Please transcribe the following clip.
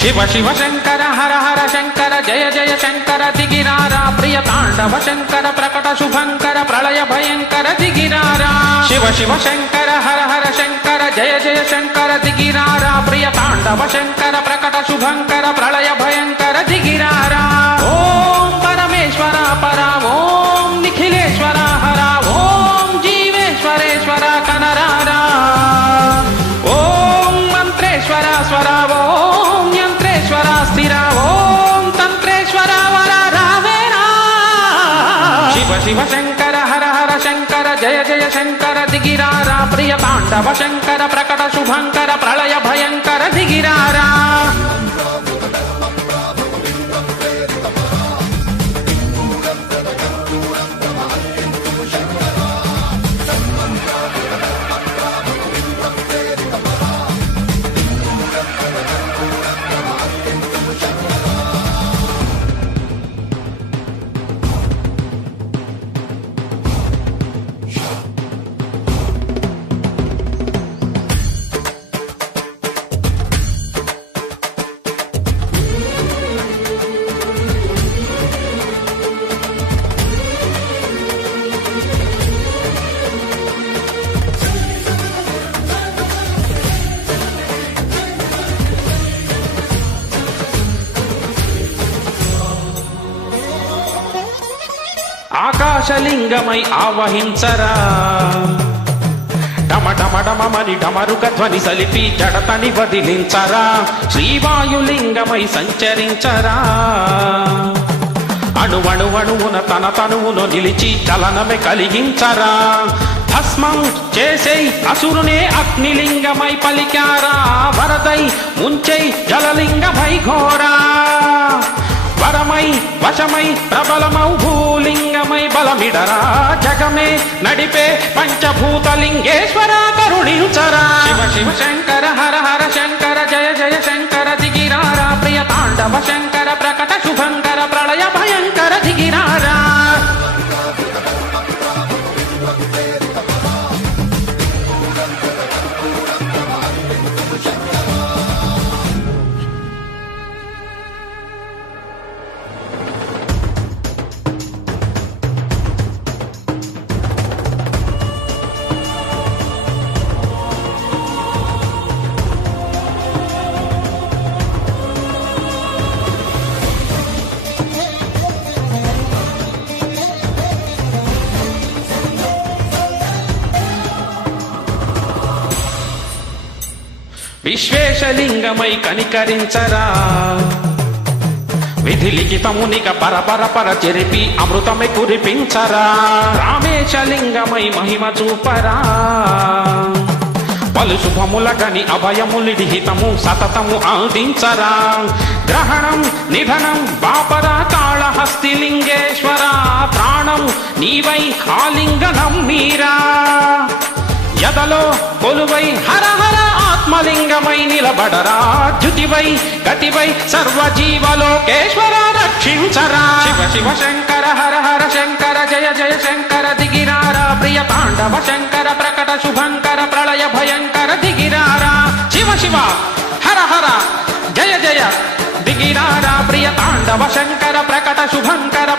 శివ శివ శంకర హర హర శంకర జయ జయ శంకర దిగిరారా ప్రియ తాండవ శంకర ప్రకట శుభంకర ప్రళయ భయంకర దిగిరారా శివ శివ శంకర హర హర శంకర జయ జయ శంకర దిగిరారా ప్రియ తాండవ శంకర ప్రకట శుభంకర ప్రళయ భయంకర దిగిరారా ఓం పరమేశ్వర పరా ఓం నిఖిలేశ్వర హర ఓం జీవేశ్వరేశ్వర కనరారా ఓం మంత్రేశ్వర స్వర ఓం యంత్రేశ్వర స్థిర ఓం తంత్రేశ్వర వర రావేరా శివ శివ శంకర హర హర శంకర జయ జయ శంకర దిగిరారా ప్రియ తాండవ శంకర ప్రకట శుభంకర ప్రళయ భయంకర దిగిరారా ఆకాశలింగమై ఆవహించరా డమడమడమని డమరుక ధ్వని సలిపి జడతని వదిలించరా శ్రీవాయులింగమై సంచరించరా అణువణువణువున తన తనువును నిలిచి చలనమే కలిగించరా భస్మం చేసే అసురునే అగ్నిలింగమై పలికారా వరదై ముంచై జలలింగమై ఘోరా వరమై వశమై ప్రబలమౌ భూలింగమై బలమిడరా జగమే నడిపే పంచభూతలింగేశ్వర కరుణించరా శివ శివ శంకర హర హర శంకర జయ జయ శంకర దిగిరారా ప్రియ తాండవ శంకర ప్రకట శుభంకర ప్రళయ భయంకర దిగిరారా విశ్వేశలింగమై కనికరించరా విధి లిఖితమునిక పరపర చెరిపి అమృతమై కురిపించరా రామేశలింగమై మహిమ చూపరా పలు శుభములగని అభయములిడి హితము సతతము అందించరా గ్రహణం నిధనం బాపర కాళహస్తిలింగేశ్వర ప్రాణం నీవై ఆలింగనం మీరా యదలో కొలువై హర హర ఆత్మలింగమై నిలబడరా జ్యుతివై గతివై సర్వజీవలోకేశ్వర రక్షించరా శివ శివ శంకర హర హర శంకర జయ జయ శంకర దిగిరారా ప్రియ తాండవ శంకర ప్రకట శుభంకర ప్రళయ భయంకర దిగిరారా శివ శివ హర హర జయ జయ దిగిరారా ప్రియ తాండవ శంకర ప్రకట శుభంకర